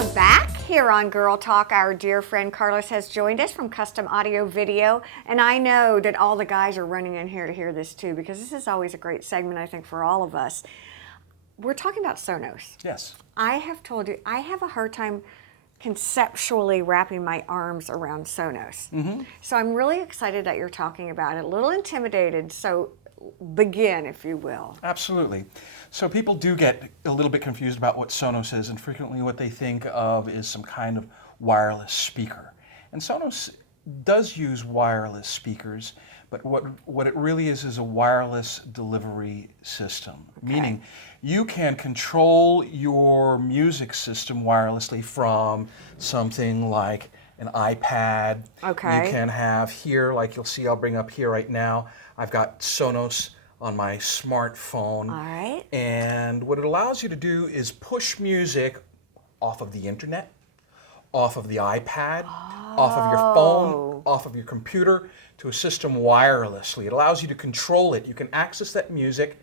are back here on Girl Talk. Our dear friend Carlos has joined us from Custom Audio Video, and I know that all the guys are running in here to hear this too, because this is always a great segment, I think, for all of us. We're talking about Sonos. Yes. I have told you, I have a hard time conceptually wrapping my arms around Sonos. So I'm really excited that you're talking about it, a little intimidated, so begin, if you will. Absolutely. So people do get a little bit confused about what Sonos is, and frequently what they think of is some kind of wireless speaker. And Sonos does use wireless speakers, but what it really is a wireless delivery system. Okay. Meaning you can control your music system wirelessly from something like an iPad. Okay. You can have here, like you'll see, I'll bring up here right now, I've got Sonos on my smartphone. All right. And what it allows you to do is push music off of the internet, off of the iPad, off of your phone, off of your computer, to a system wirelessly. It allows you to control it. You can access that music,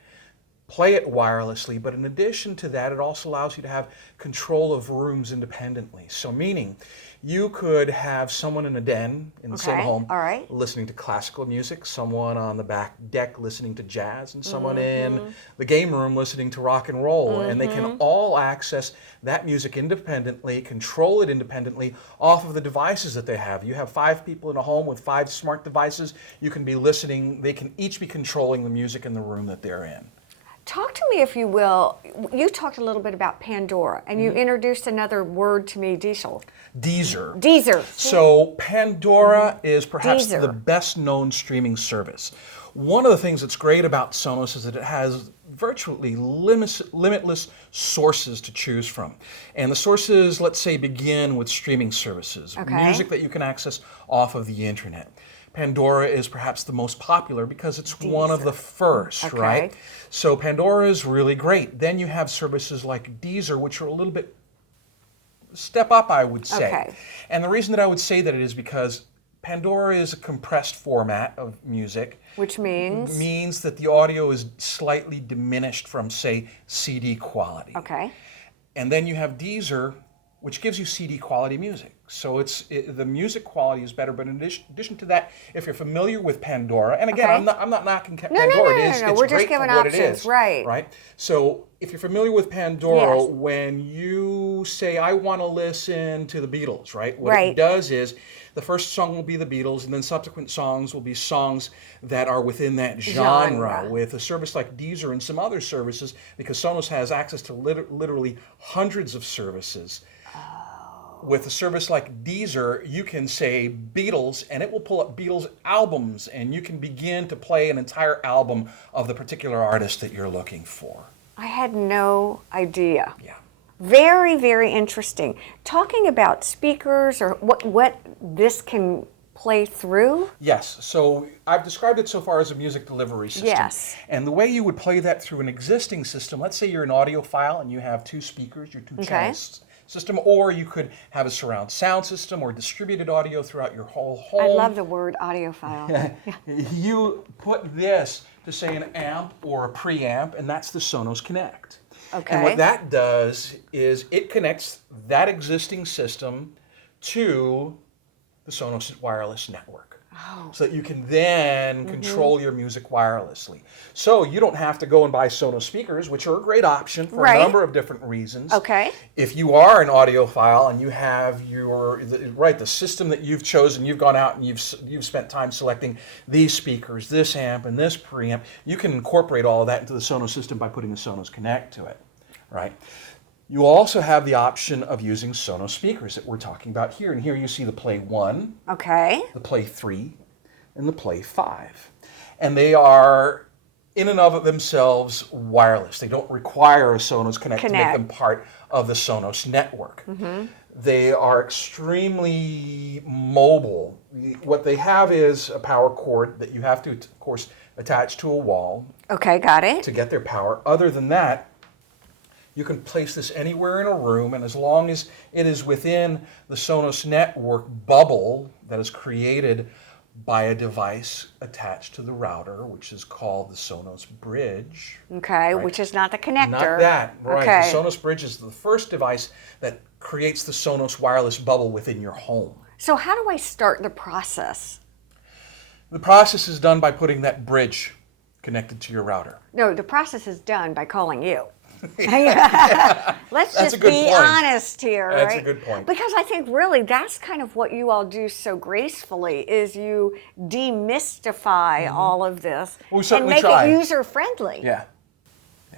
play it wirelessly, but in addition to that, it also allows you to have control of rooms independently. So meaning, you could have someone in a den in the same home listening to classical music, someone on the back deck listening to jazz, and someone in the game room listening to rock and roll. And they can all access that music independently, control it independently off of the devices that they have. You have 5 people in a home with 5 smart devices. You can be listening. They can each be controlling the music in the room that they're in. Talk to me, if you will. You talked a little bit about Pandora, and you introduced another word to me, Deezer. Deezer. So Pandora is perhaps the best known streaming service. One of the things that's great about Sonos is that it has virtually limitless sources to choose from. And the sources, let's say, begin with streaming services, music that you can access off of the internet. Pandora is perhaps the most popular because it's one of the first, right? So Pandora is really great. Then you have services like Deezer, which are a little bit step up, I would say. And the reason that I would say that is because Pandora is a compressed format of music. Which means? Means that the audio is slightly diminished from, say, CD quality. And then you have Deezer, which gives you CD quality music. So the music quality is better, but in addition to that, if you're familiar with Pandora, and again, I'm not knocking Pandora. No, we're just giving options, right? So if you're familiar with Pandora, when you say, I want to listen to the Beatles, right? What it does is, the first song will be the Beatles, and then subsequent songs will be songs that are within that genre. With a service like Deezer and some other services, because Sonos has access to literally hundreds of services. With a service like Deezer, you can say Beatles, and it will pull up Beatles albums, and you can begin to play an entire album of the particular artist that you're looking for. I had no idea. Yeah. Very, very interesting. Talking about speakers or what this can play through? Yes. So I've described it so far as a music delivery system. Yes. And the way you would play that through an existing system, let's say you're an audiophile and you have 2 speakers, your 2 channels system, or you could have a surround sound system or distributed audio throughout your whole home. I love the word audiophile. You put this to, say, an amp or a preamp, and that's the Sonos Connect. And what that does is it connects that existing system to the Sonos wireless network. So that you can then control your music wirelessly. So you don't have to go and buy Sonos speakers, which are a great option for a number of different reasons. If you are an audiophile and you have the system that you've chosen, you've gone out and you've spent time selecting these speakers, this amp, and this preamp, you can incorporate all of that into the Sonos system by putting a Sonos Connect to it, right? You also have the option of using Sonos speakers that we're talking about here. And here you see the Play 1, the Play 3, and the Play 5. And they are, in and of themselves, wireless. They don't require a Sonos Connect to make them part of the Sonos network. They are extremely mobile. What they have is a power cord that you have to, of course, attach to a wall. Got it. To get their power. Other than that, you can place this anywhere in a room, and as long as it is within the Sonos network bubble that is created by a device attached to the router, which is called the Sonos Bridge. Okay, right? Which is not the connector. Not that, right. Okay. The Sonos Bridge is the first device that creates the Sonos wireless bubble within your home. So how do I start the process? The process is done by putting that bridge connected to your router. No, the process is done by calling you. Let's That's just a good be point. honest here, That's right? a good point. Because I think really that's kind of what you all do so gracefully is you demystify all of this We and certainly make try. it user-friendly. Yeah.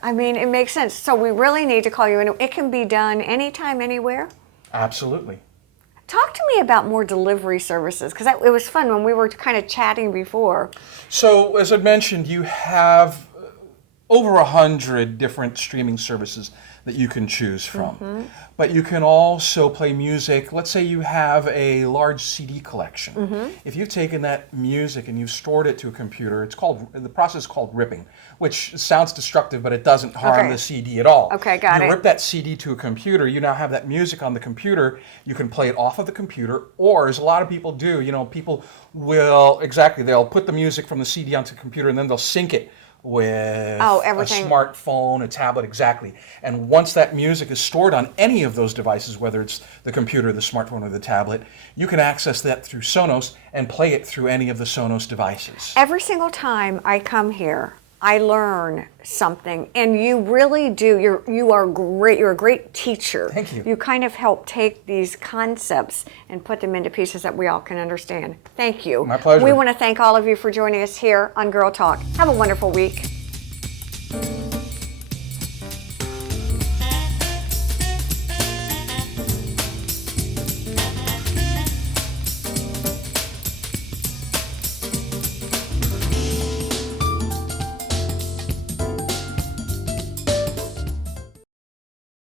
I mean, it makes sense. So we really need to call you, and it can be done anytime, anywhere. Absolutely. Talk to me about more delivery services, because it was fun when we were kind of chatting before. So, as I mentioned, you have over 100 different streaming services that you can choose from. But you can also play music. Let's say you have a large CD collection. If you've taken that music and you've stored it to a computer, the process is called ripping, which sounds destructive, but it doesn't harm the CD at all. Okay, got it. You rip that CD to a computer, you now have that music on the computer, you can play it off of the computer, or as a lot of people do, people will, they'll put the music from the CD onto the computer and then they'll sync it with everything. a smartphone, a tablet, exactly. And once that music is stored on any of those devices, whether it's the computer, the smartphone, or the tablet, you can access that through Sonos and play it through any of the Sonos devices. Every single time I come here, I learn something, and you really do. You are great. You're a great teacher. Thank you. You kind of help take these concepts and put them into pieces that we all can understand. Thank you. My pleasure. We want to thank all of you for joining us here on Girl Talk. Have a wonderful week.